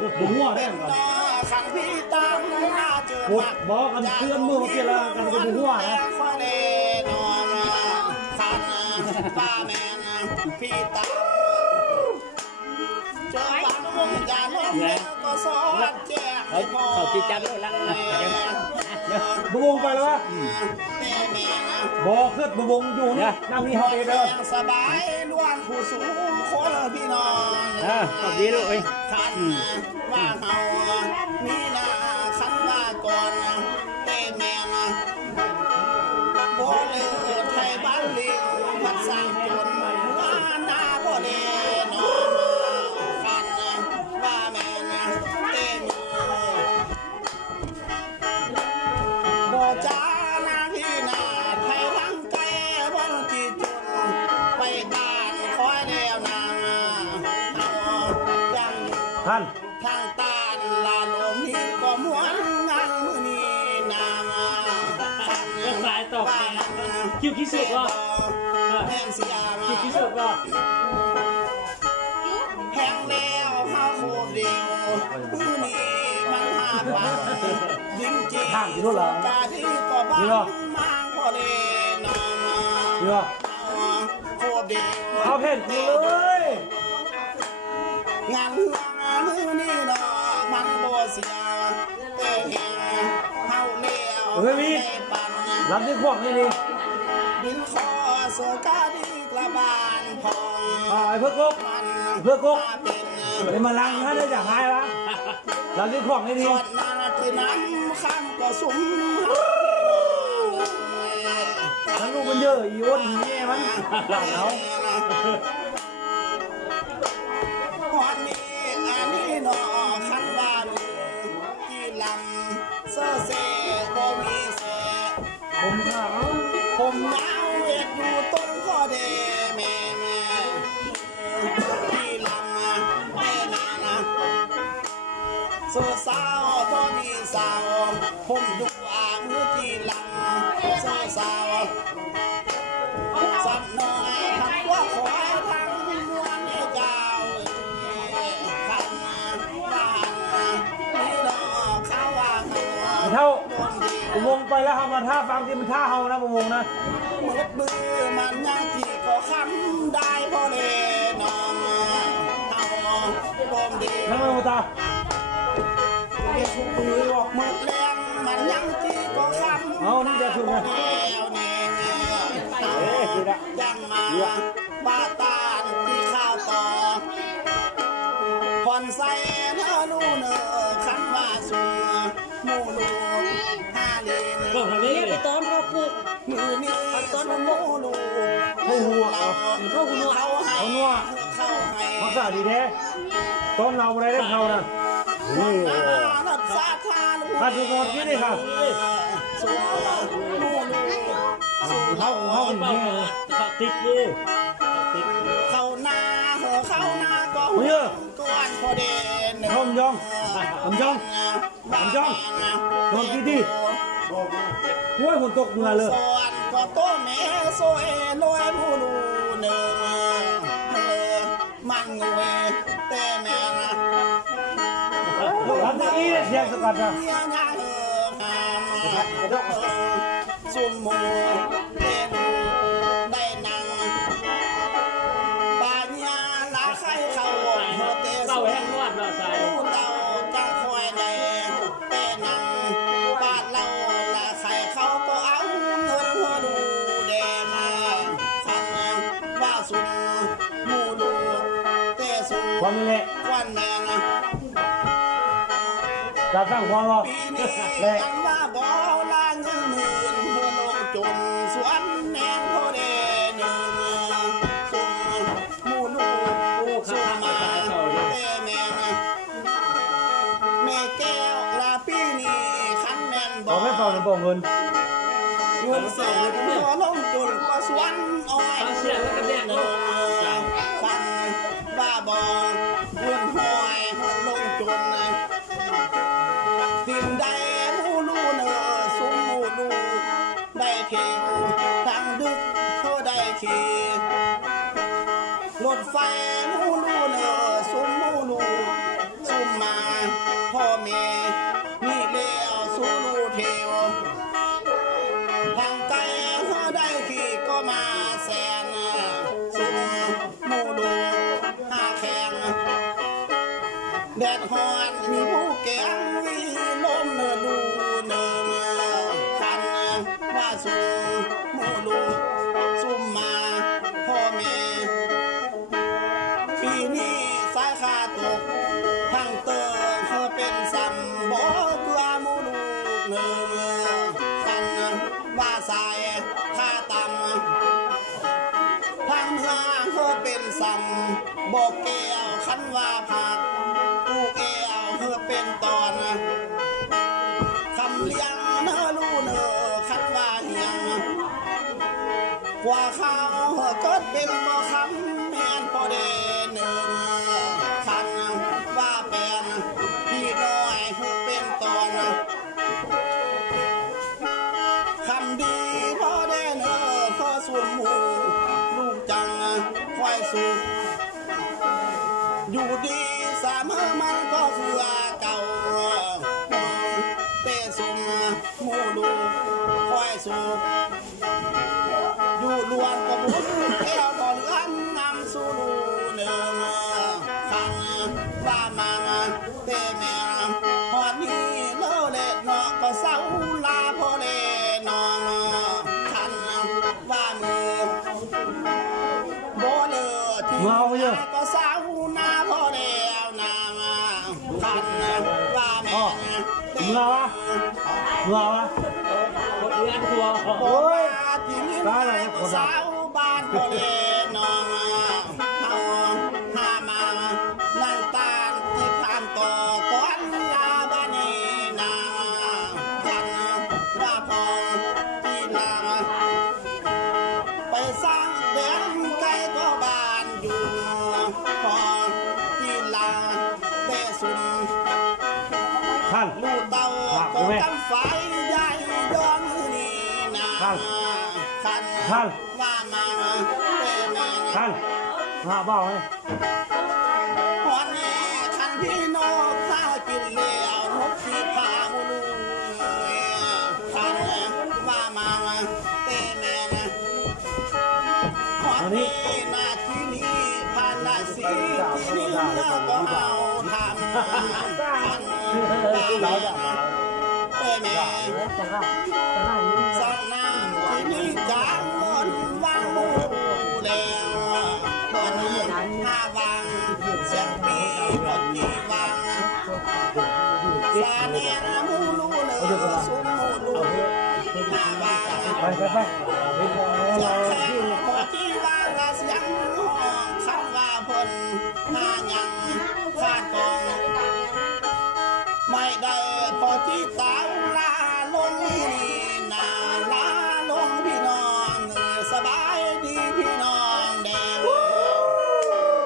บุหัวได้เหมือนกันขันพี่ตั้งหน้าเจอโอ้บอกกันเพื่อนมือมาเกี่ยวแล้วกันจะบุหัวนะคอยเล่นอนขันป้าแม่พี่ตั้งเจอปังวงจานลมแล้วก็สอดแจ้งเขาเขาจิตจัดเลยละบุวงไปแล้ววะ แม่แม่บอขึ้นบุวงอยู่นี่นั่งนี่เฮาเองเด้อสบายล้วนผู้สูงคนพี่น้องอ่าขอบดีลูกเอ้ยขันว่าเฮามี อยู่ท่านทางตาลลาลมนี้ก็ม้วนงานมือนี้นางสายตอบคิวคิดสุดก็แห้งเสียคิวคิดสุดก็แห้งแล้วข้าโคเดียวมือนี้มันหาปากจริงจริงกาที่ก็บ้านมังพอดีนางเดี๋ยวโคเดียวเอาเพนกูเลยงาน เสียแต่แห้งเฮาแล้วได้ปันรับที่ขวางนี่ดิบินคอเสือกาดีกระบาลพองอ่าไอ้เพื่อกกมันเพื่อกกมาเป็นเดี๋ยวมาลังท่านได้จากหายวะรับที่ขวางนี่ดิสวดนาทีนั้นข้ามก็สุมทั้งลูกมันเยอะอีอ้วนอีแม่มันหลานเขา มหนาวเวทอยู่ต้นข้อเดแม่แม่กี่ลำแม่แม่นะสุสาวทอมีสาวผมอยู่อ่างที่ลังสุสาวสับน้อย ไปแล้วครับมาท่าฟังที่มันท่าเฮานะบุวงนะมืดมือมันยังที่ก็คำได้พอเลนองเอาลมดีนั่งมาตาเรียกทุกมือออกมือแรงมันยังจีก็คำเอานี่จะถูกไหมแล้วนี่เอ๊ะคือละยังมาบาตานที่ข้าวต่อผ่อนใส่เนื้อลูเนอขันว่าสูงหมูลู มือนี้ต้นหมูลูผู้หัวเราเอาเขาให้เอานัวเขาให้รักษาดีแท้ต้นเราอะไรได้เขานะนี่นัดสาธาลูถ้าดูก่อนที่นี่ครับสูงหมูลูสูงเขาเขาอย่างเป้านี้เลยติ๊กดิติ๊กเข้าหน้า เหอเข้าหน้าก็เฮ้ยก้อนพอเด่นทอมยองทอมยองทอมยองทอมกี่ดีห้วยฝนตกเมื่อเลยสวนก็โตแม่สวยลอยผู้ลูเนื้อมันงเวแต่แม่นะรับที่อีเนี่ยเสียงสกัดนะเมียนาเออสุมมูเตนู ความนี้แหละควันแมงจะสร้างความรอปีนี้และยังว่าบ่ลาเงินหมื่นหัวลงจนสวนแมงพอเดหนึ่งสุนหมูดูสุนมาแต่แมงแม่แก้วลาปีนี้ขันแม่นบเราอกไม่เป่าหรือเป่าเงินเงินแสนหัวลงจุนก็สวนอ้อยเอาเสียงแล้วก็แดงเอเนาะอฟั รดไฟมูลูเนอสุมมูลูสุมมาพ่อแม่นี่เลี้ยวสูลูเทวทางไกลเขได้ขี่ก็มาแซงสุมมูลูหาแข่งแดดหอย หากกูแก้เพื่อเป็นตอนคำเลี้ยงเนื้อรูเนอคันว่าเฮียงกว่าข้าวก็เป็นมอ มันก็เสืเก่าเตะสมหมูดูคอยสูบอยู่ลวน 知道吧？知道吧？我连说，喂，来来，我操！Thank you. Hal. Hal. Ha bao ấy. วันนี้ฉันพี่น้องข้าวกินแล้วนกสีพามุลูฉันว่ามาเต้แม่วันนี้นาที่นี้ท่านละสีที่นี่เราก็เอาทำฉันเต้แม่ Chẳng hạn, chẳng hạn như ส thế. ง 快快快สดีค่ะ